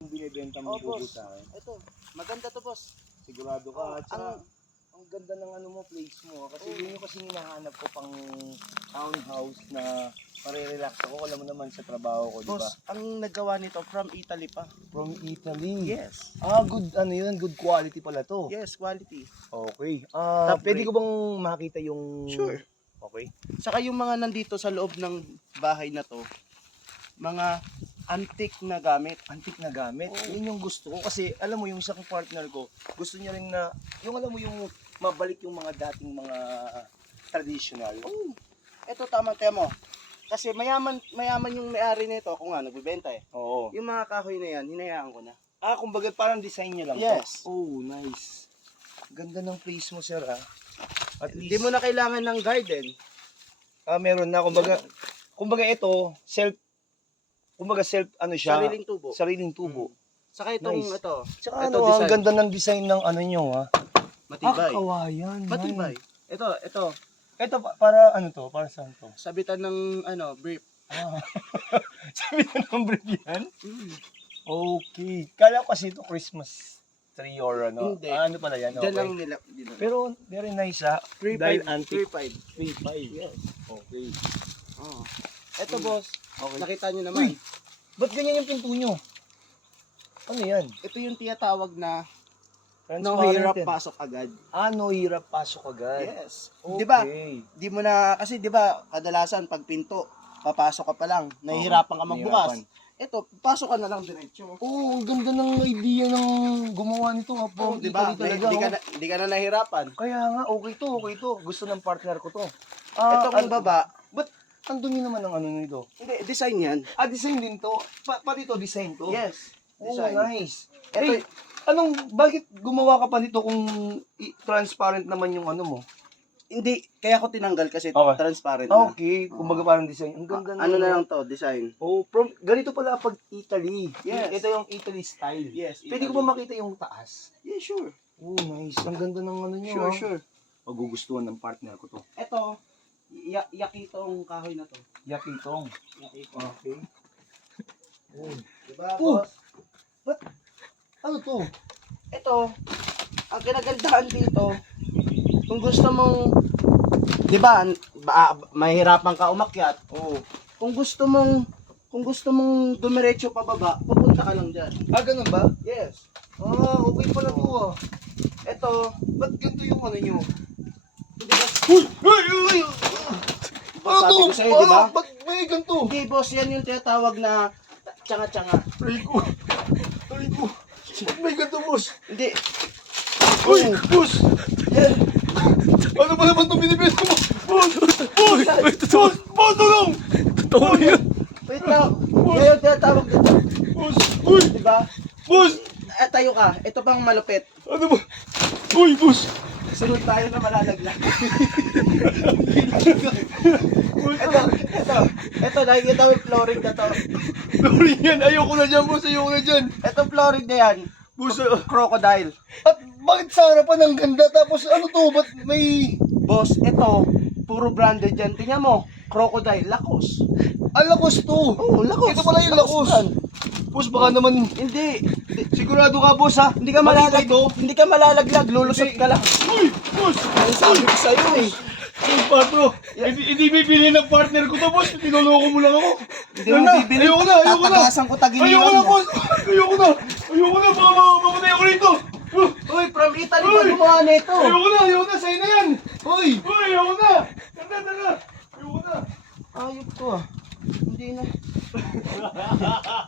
Binibenta mo Oh, boss. sa akin. Ito, maganda to, boss. Sigurado ka. Oh, At saka, ang ganda ng ano mo, place mo. Kasi yun yung kasi hinahanap ko pang townhouse na marirelax ako. Alam mo naman sa trabaho ko, di ba? Boss, ang naggawa nito from Italy pa. From Italy. Yes. Good, ano yun, good quality pala to. Yes, quality. Okay. Top Pwede grade. ko bang makita yung... Sure. Okay. Saka yung mga nandito sa loob ng bahay na to, mga antique na gamit. Antique na gamit. Oo. Yun yung gusto ko. Kasi alam mo, yung isang partner ko, gusto niya rin na, yung alam mo yung mabalik yung mga dating mga traditional. Oh, ito tamang tema mo. Kasi mayaman yung may-ari nito. Ako nga, nagbibenta eh. Oo. Yung mga kahoy na yan, hinayaan ko na. Kumbaga parang design niya lang Yes. to. Oh, nice. Ganda ng place mo, sir, ah. At Hindi least, mo na kailangan ng garden. meron na. Kumbaga ito, self, ano siya? Sariling tubo. Sariling tubo. Saka itong Nice. ito, Tsaka ito ano, ang design. ganda ng design ng ano nyo, ha? Matibay. Kawayan. Matibay. Ito, Ito, para ano to? Para saan to? sabitan ng brief. Sabi na ng brief yan? Okay. Kala ko kasi ito Christmas tree or ano. Hindi. Ano pala yan? Diyan Okay. lang nila. Pero very nice, ha? Dahil 3.5. antique. 3.5. 3.5. Yes. Okay. Oh. Ito boss, Okay. nakita nyo naman. Uy! Ba't ganyan yung pinto nyo? Ano yan? Ito yung tinatawag na no Transparent hirap yan. pasok agad. No hirap pasok agad. Yes. Okay. Di ba? Di mo na, kasi di ba, kadalasan pag pinto, papasok ka pa lang, nahihirapan ka magbukas. Ito, pasok ka na lang diretso. Ang ganda ng idea ng gumawa nito. Oh, di ba? Di ka na nahihirapan. Kaya nga, okay to. Gusto ng partner ko to. Itong baba, Ba't ang dumi naman ng ano nito? hindi, design yan. Design din to. Pati to, design to? Yes. Oh, Design. nice. Ito, Bakit gumawa ka pa nito kung transparent naman yung ano mo? hindi, kaya ko tinanggal kasi Okay. transparent na. Okay, kumbaga parang design. Ang ganda Ano na lang to, design. ganito pala pag Italy. Yes. Ito yung Italy style. Yes. Pwede ko ba makita yung taas? Yeah, sure. Oh, nice. Ang ganda ng ano nyo. Sure, sure. Magugustuhan ng partner ko to. Ito, yakitong kahoy na to. Yakitong. Yakitong. Okay. Oh. Diba, Oh. boss? Ano to? Ito, ang kinagandahan dito, kung gusto mong, di ba, mahirapan ka umakyat. Oh. Kung gusto mong dumiretso pababa, pupunta ka lang dyan. Ganun ba? Yes. Okay pala to ah. Ito, Ba't ganito yung ano nyo? hindi ba, Uy! sabi ko sa'yo, di ba? Ba't may ganito? Hindi, boss, yan yung tinatawag na tsanga-tsanga. Rico! Rico! Ba't may ganito, boss? Hindi, Uy! Boss! Ano ba naman itong binibenta mo? Boss! Boss! Boss! Boss! Tulong! Totoo yan! wait lang, yan yung tinatawag dito. Boss! Uy! Di ba? Boss! Tayo ka, ito pang malupit. Ano ba? Uy! Boss! Sunod tayo na malalaglag. Ito, nakikita mo yung flooring na to. Sorry yan! Ayoko na dyan, boss! Ayoko na dyan! Ito flooring na yan, Boss! crocodile. At bakit sa harapan ang ganda? Tapos ano to? Ba't may... Boss, ito, puro branded yan. Tingnan mo, crocodile, Lacoste. Lakos to! Oh, Lacoste. Ito pala yung Lakos! brand. Boss, baka naman... Hindi, Sigurado ka, boss, ha? hindi ka Malaglag hindi ka malalaglag, lulusot ka lang. Uy! Boss! Ang sabi ko sa'yo eh. Boss, patro! Hindi bibili ng partner ko to, boss! Tinuloko mo lang ako! Hindi mo bibili. Ayoko na! Tatagasan ko tagiliran Ayoko na, mo. boss! Ayoko na! Ayoko na! Baka mamatay ako rito! Uy, from Italy Uy! pa gumawa nito. Ayoko na! Sa'yo na yan! Uy, Uy! Ayoko na! Tara! Ayoko na! ayop to ah. Hindi na.